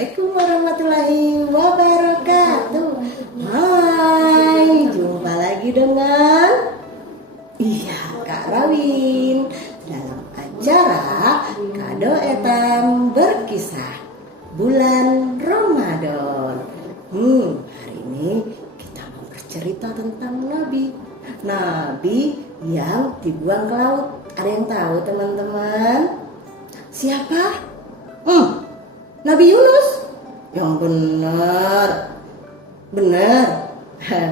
Assalamualaikum warahmatullahi wabarakatuh. Hai, jumpa lagi dengan Kak Rawin dalam acara Kado Etam Berkisah bulan Ramadan. Hari ini kita mau bercerita tentang Nabi yang dibuang ke laut. Ada yang tahu teman-teman? Siapa? Nabi Yunus. Yang benar.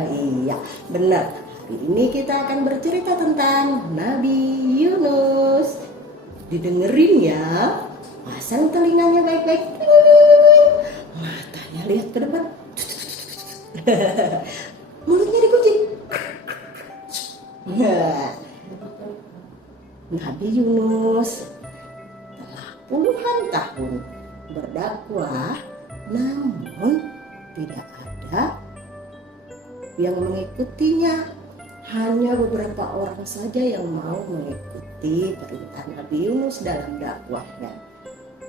Iya, benar. Hari ini kita akan bercerita tentang Nabi Yunus. Didengerin ya. Pasang telinganya baik-baik. Matanya lihat ke depan. Mulutnya dikunci. Nabi Yunus telah puluhan tahun berdakwah, namun tidak ada yang mengikutinya. Hanya beberapa orang saja yang mau mengikuti perintah Nabi Yunus dalam dakwahnya.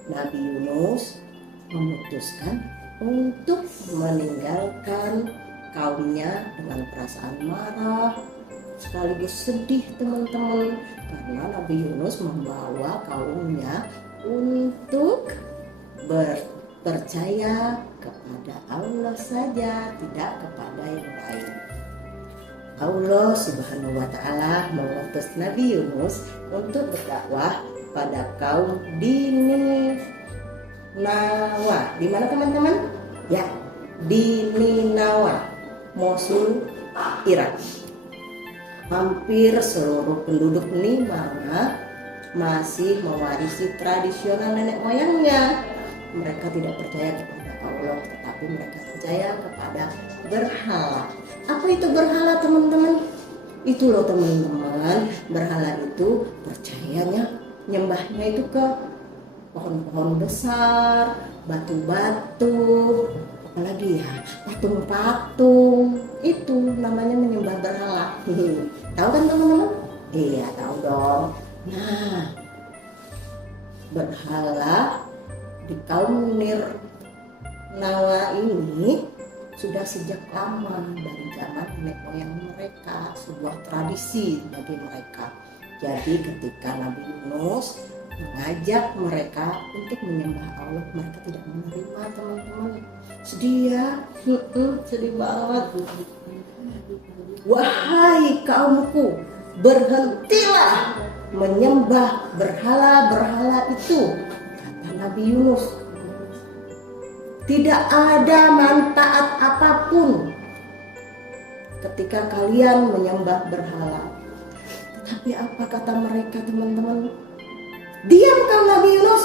Nabi Yunus memutuskan untuk meninggalkan kaumnya dengan perasaan marah sekaligus sedih teman-teman, karena Nabi Yunus membawa kaumnya untuk percaya kepada Allah saja, tidak kepada yang lain. Allah Subhanahu wa Ta'ala mengutus Nabi Yunus untuk berdakwah pada kaum di Ninawa. Di mana teman-teman? Ya, di Ninawa, Mosul, Irak. Hampir seluruh penduduk Ninawa masih mewarisi tradisional nenek moyangnya. Mereka tidak percaya kepada Allah, tetapi mereka percaya kepada berhala. Apa itu berhala teman-teman? Itu loh teman-teman, berhala itu percayanya, nyembahnya itu ke pohon-pohon besar, batu-batu, apalagi ya, patung-patung. Itu namanya menyembah berhala. Tahu kan teman-teman? Iya, tahu dong. Nah, berhala di kaum Ninawa ini sudah sejak lama, dari zaman nenek moyang mereka, sebuah tradisi bagi mereka. Jadi ketika Nabi Yunus mengajak mereka untuk menyembah Allah, mereka tidak menerima teman-teman. Sedih ya, sedih banget. Wahai kaumku, berhentilah menyembah berhala-berhala itu, kata Nabi Yunus. Tidak ada manfaat apapun ketika kalian menyembah berhala. Tetapi apa kata mereka teman-teman? Diam kau Nabi Yunus,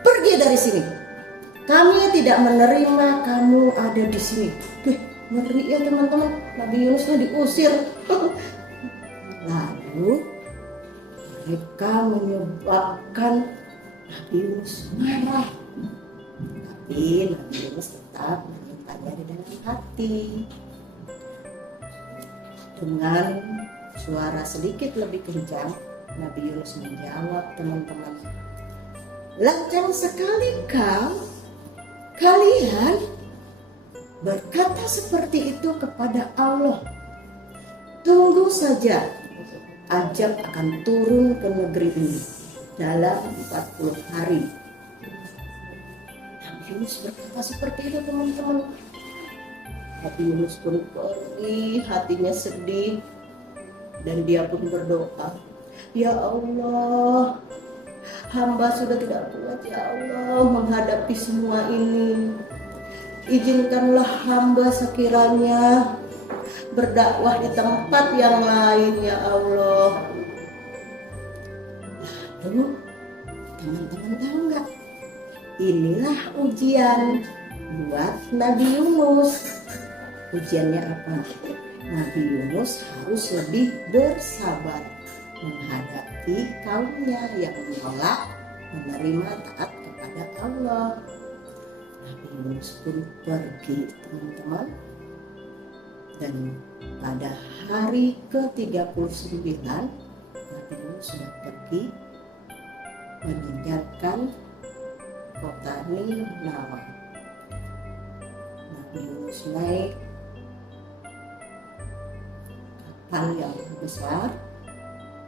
pergi dari sini. Kami tidak menerima kamu ada di sini. Ngeri ya teman-teman, Nabi Yunusnya diusir. Lalu mereka menyebabkan Nabi Yunus marah. Tapi Nabi Yunus tetap menyimpannya di dalam hati. Dengan suara sedikit lebih kencang, Nabi Yunus menjawab teman-teman, lancang sekali kalian berkata seperti itu kepada Allah. Tunggu saja, azab akan turun ke negeri ini dalam 40 hari. Nabi Yunus berkata seperti itu teman-teman. Nabi Yunus pun pergi, hatinya sedih, dan dia pun berdoa, ya Allah, hamba sudah tidak kuat ya Allah menghadapi semua ini. Izinkanlah hamba sekiranya berdakwah di tempat yang lain ya Allah. Lalu teman-teman tahu nggak? Inilah ujian buat Nabi Yunus. Ujiannya apa? Nabi Yunus harus lebih bersabar menghadapi kaumnya yang menolak menerima taat kepada Allah. Nabi Yunus pun pergi teman-teman, dan pada hari ke-39 Nabi Yunus sudah pergi meninggalkan kota Ninawa. Nabi Yunus naik kapal yang besar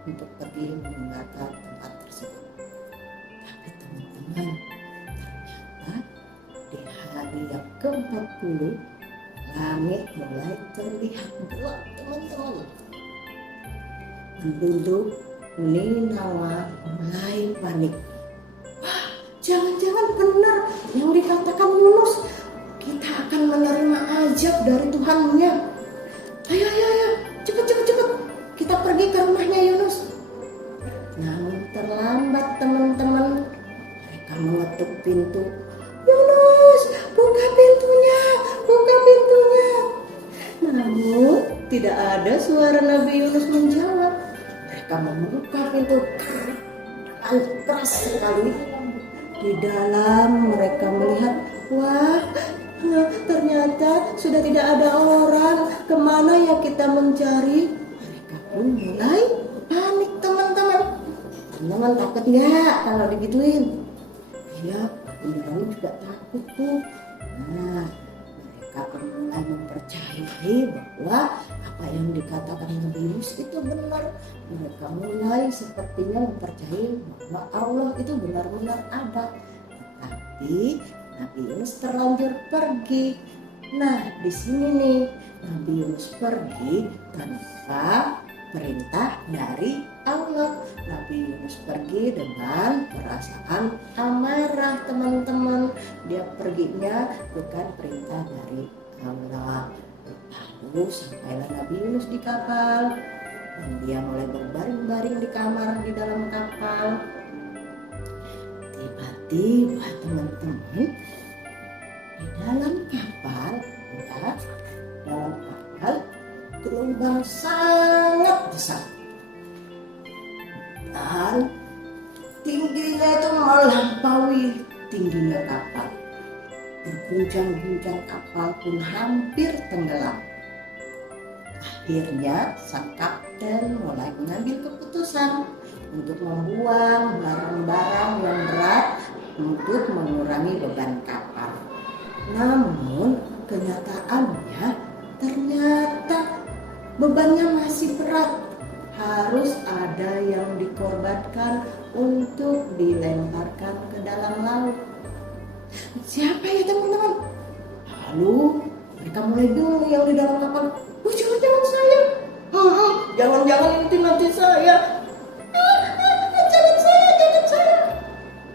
untuk pergi meninggalkan tempat tersebut. Tapi teman-teman, ternyata di hari yang ke-40 langit mulai terlihat gelap teman-teman. Penduduk Ninawa mulai panik. Wah, jangan-jangan benar yang dikatakan Yunus, kita akan menerima azab dari Tuhannya. Ayo, cepet, kita pergi ke rumahnya Yunus. Namun terlambat teman-teman, mereka mengetuk pintu. Yunus, buka pintunya. Namun tidak ada suara Nabi Yunus menjawab. Mereka membuka pintu dengan keras sekali. Di dalam mereka melihat, wah, ternyata sudah tidak ada orang. Kemana ya kita mencari? Mereka pun mulai panik teman-teman. Teman-teman takut nggak kalau digituin? Iya, beneran juga takut tuh. Nah, mereka pun mulai mempercayai bahwa apa yang dikatakan Nabi Yunus itu benar. Mereka mulai sepertinya mempercayai bahwa Allah itu benar-benar ada. Tetapi Nabi Yunus terlanjur pergi. Nah, di sini nih Nabi Yunus pergi tanpa perintah dari Allah. Nabi Yunus pergi dengan perasaan amarah teman-teman. Dia perginya bukan perintah dari Allah. Lalu sampailah Nabi Yunus di kapal dan dia mulai berbaring-baring di kamar di dalam kapal. Tiba-tiba teman-teman, di dalam kapal, gelombang sangat besar dan tingginya itu melampaui tingginya kapal. Berguncang-guncang kapal pun hampir tenggelam. Akhirnya sang kapten mulai mengambil keputusan untuk membuang barang-barang yang berat untuk mengurangi beban kapal. Namun kenyataannya ternyata bebannya masih berat. Harus ada yang dikorbankan untuk dilemparkan ke dalam laut. Siapa ya teman-teman? Lalu mereka mulai bingung yang di dalam kapal. Jangan saya. Jangan nanti saya. Jangan saya.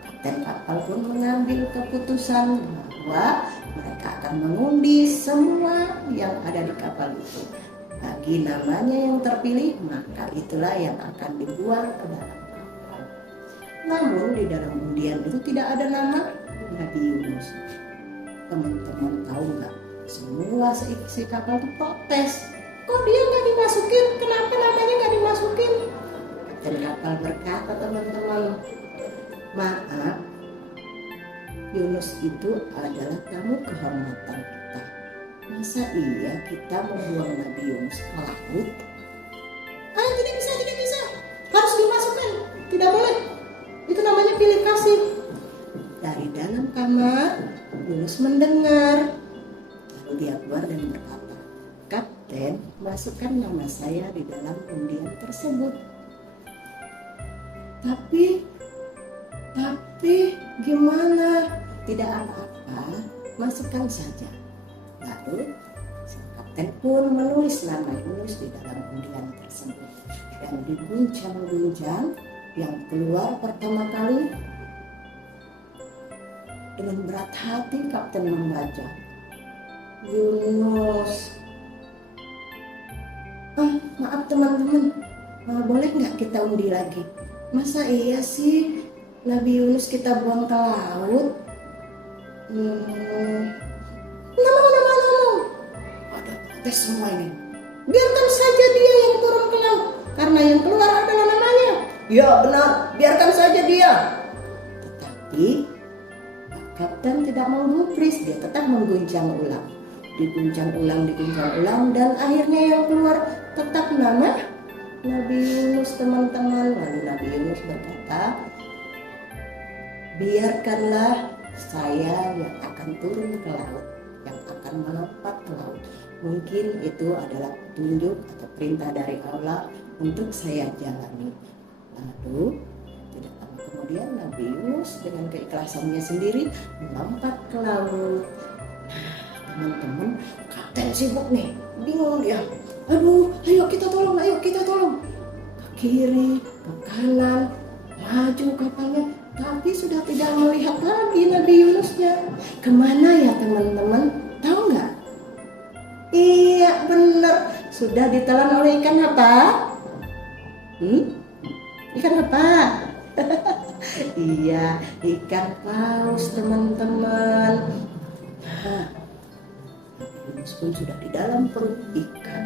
Kapten kapal pun mengambil keputusan bahwa mereka akan mengundi semua yang ada di kapal itu. Bagi namanya yang terpilih, maka itulah yang akan dibuang ke dalam kapal. Namun di dalam undian itu tidak ada nama Nabi Yunus. Teman-teman tahu nggak? Semua seisi kapal itu protes. Kok dia nggak dimasukin? Kenapa namanya nggak dimasukin? Dan kapal berkata, teman-teman, maaf, Yunus itu adalah tamu kehormatan kita. Masa iya kita membuang Nabi Yunus ke laut? Tidak bisa. Harus dimasukkan. Tidak boleh. Itu namanya pilih kasih. Dari dalam kamar, Yunus mendengar. Lalu dia keluar dan berkata, Kapten, masukkan nama saya di dalam undian tersebut. Tapi gimana? Tidak apa-apa, masukkan saja. Lalu sang kapten pun menulis nama Yunus di dalam undian tersebut. Dan diguncang-guncang, yang keluar pertama kali, dengan berat hati kapten membaca, Yunus. Maaf teman-teman, boleh nggak kita undi lagi? Masa iya sih Nabi Yunus kita buang ke laut? No. Ada protes semua ini. Biarkan saja dia yang turun ke laut, karena yang keluar adalah namanya. Ya benar, biarkan saja dia. Tetapi kapten tidak mau gubris, dia tetap mengguncang ulang. Diguncang ulang, dan akhirnya yang keluar tetap nama Nabi Yunus, teman-teman. Lalu Nabi Yunus berkata, biarkanlah saya yang akan turun ke laut, yang akan melompat ke laut. Mungkin itu adalah petunjuk atau perintah dari Allah untuk saya jalani. Lalu tidak lama kemudian Nabi Yunus dengan keikhlasannya sendiri melompat ke laut. Nah, teman-teman, kapten sibuk nih, bingung dia. Aduh, ayo kita tolong. Ke kiri, ke kanan, maju kapalnya, tapi sudah tidak melihat lagi Nabi Yunusnya. Kemana ya teman-teman? Tahu nggak? Iya benar, sudah ditelan oleh ikan apa? Ikan apa? Iya, ikan paus teman-teman. Nah, Nabi Yunus pun sudah di dalam perut ikan.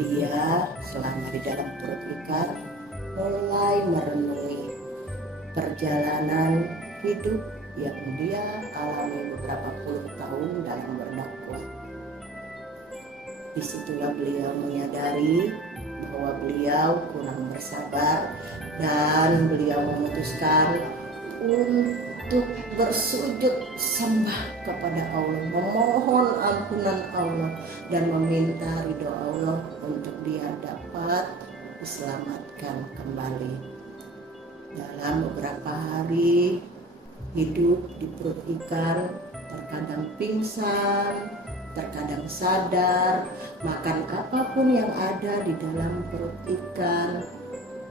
Dia selama di dalam perut ikan mulai merenungi perjalanan hidup yang dia alami beberapa puluh tahun dalam berdakwah. Disitulah beliau menyadari bahwa beliau kurang bersabar dan beliau memutuskan untuk bersujud sembah kepada Allah, memohon ampunan Allah dan meminta ridho Allah untuk dia dapat diselamatkan kembali. Dalam beberapa hari hidup di perut ikan, terkadang pingsan, terkadang sadar, makan apapun yang ada di dalam perut ikan.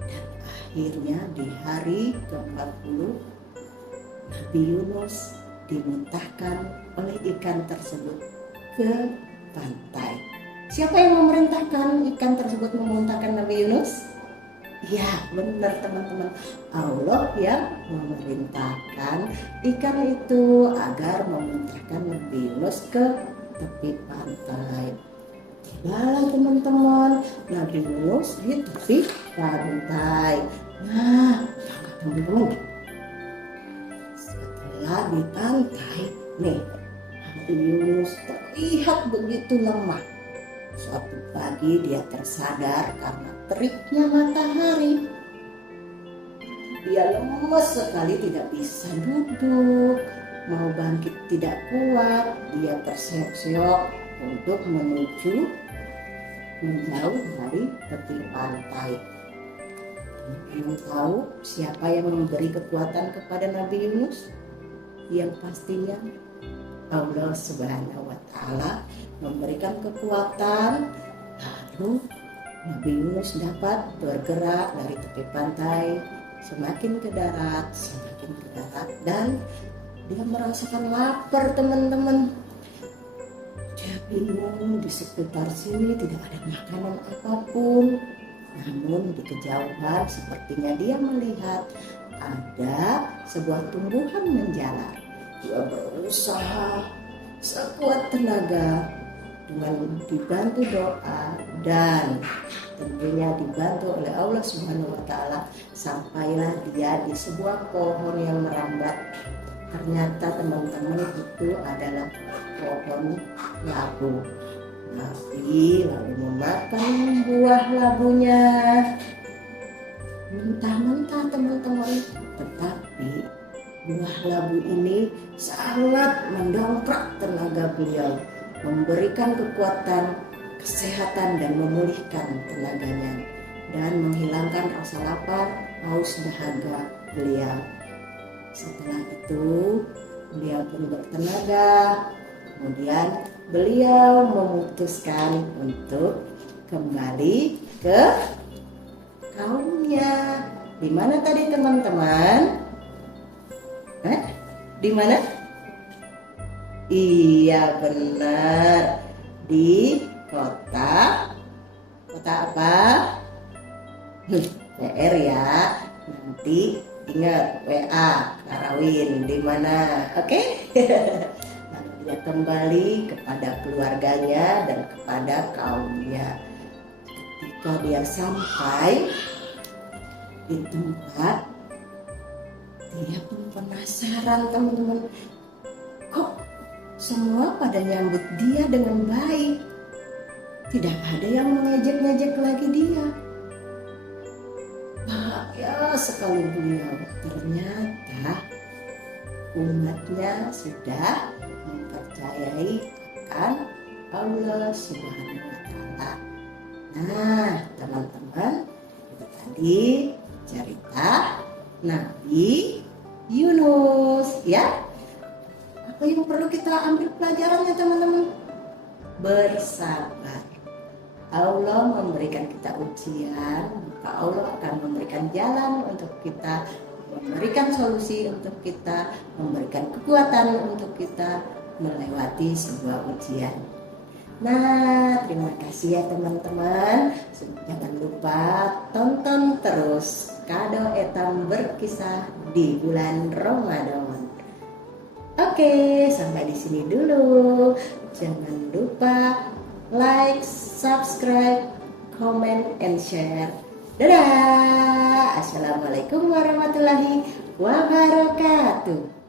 Dan akhirnya di hari ke-40 Nabi Yunus dimuntahkan oleh ikan tersebut ke pantai. Siapa yang memerintahkan ikan tersebut memuntahkan Nabi Yunus? Ya benar teman-teman, Allah yang memerintahkan ikan itu agar memuntahkan Nabi Yunus ke tepi pantai. Tibalah teman-teman Nabi Yunus di tepi pantai. Nah teman-teman, setelah di pantai nih, Nabi Yunus terlihat begitu lemah. Suatu pagi dia tersadar karena teriknya matahari. Dia lemas sekali, tidak bisa duduk, mau bangkit tidak kuat. Dia terseok-seok untuk menuju menjauh dari tepi pantai. Belum tahu siapa yang memberi kekuatan kepada Nabi Yunus? Yang pastinya Allah Subhanahu wa Ta'ala memberikan kekuatan. Lalu Nabi Yunus dapat bergerak dari tepi pantai semakin ke darat, dan dia merasakan lapar teman-teman. Dia bingung, di sekitar sini tidak ada makanan apapun. Namun di kejauhan sepertinya dia melihat ada sebuah tumbuhan menjalar. Dia berusaha sekuat tenaga dengan dibantu doa dan tentunya dibantu oleh Allah Subhanahu wa Ta'ala, sampailah dia di sebuah pohon yang merambat. Ternyata teman-teman itu adalah pohon labu. Nabi lalu memakan buah labunya mentah-mentah teman-teman, tetapi buah labu ini sangat mendongkrak tenaga beliau, memberikan kekuatan, kesehatan dan memulihkan tenaganya dan menghilangkan rasa lapar, haus, dahaga beliau. Setelah itu beliau pun bertenaga. Kemudian beliau memutuskan untuk kembali ke kaumnya. Di mana tadi teman-teman? Di mana? Iya benar, di kota apa? PR ya. Nanti ingat WA Karawin di mana? Oke? Lalu dia kembali kepada keluarganya dan kepada kaumnya. Ketika dia sampai di tempat, dia pun penasaran teman-teman. Kok semua pada nyambut dia dengan baik? Tidak ada yang mengejek-ngejek lagi dia. Bahagia sekali beliau. Ternyata umatnya sudah mempercayai akan Allah Subhanahu wa Ta'ala. Nah, teman-teman, itu tadi cerita Nabi Yunus ya. Apa yang perlu kita ambil pelajarannya, teman-teman? Bersabar. Allah memberikan kita ujian, maka Allah akan memberikan jalan untuk kita, memberikan solusi untuk kita, memberikan kekuatan untuk kita melewati sebuah ujian. Nah, terima kasih ya teman-teman. Jangan lupa tonton terus Kado Etam Berkisah di bulan Ramadan. Oke, sampai di sini dulu. Jangan lupa like, subscribe, comment, and share. Dadah. Assalamualaikum warahmatullahi wabarakatuh.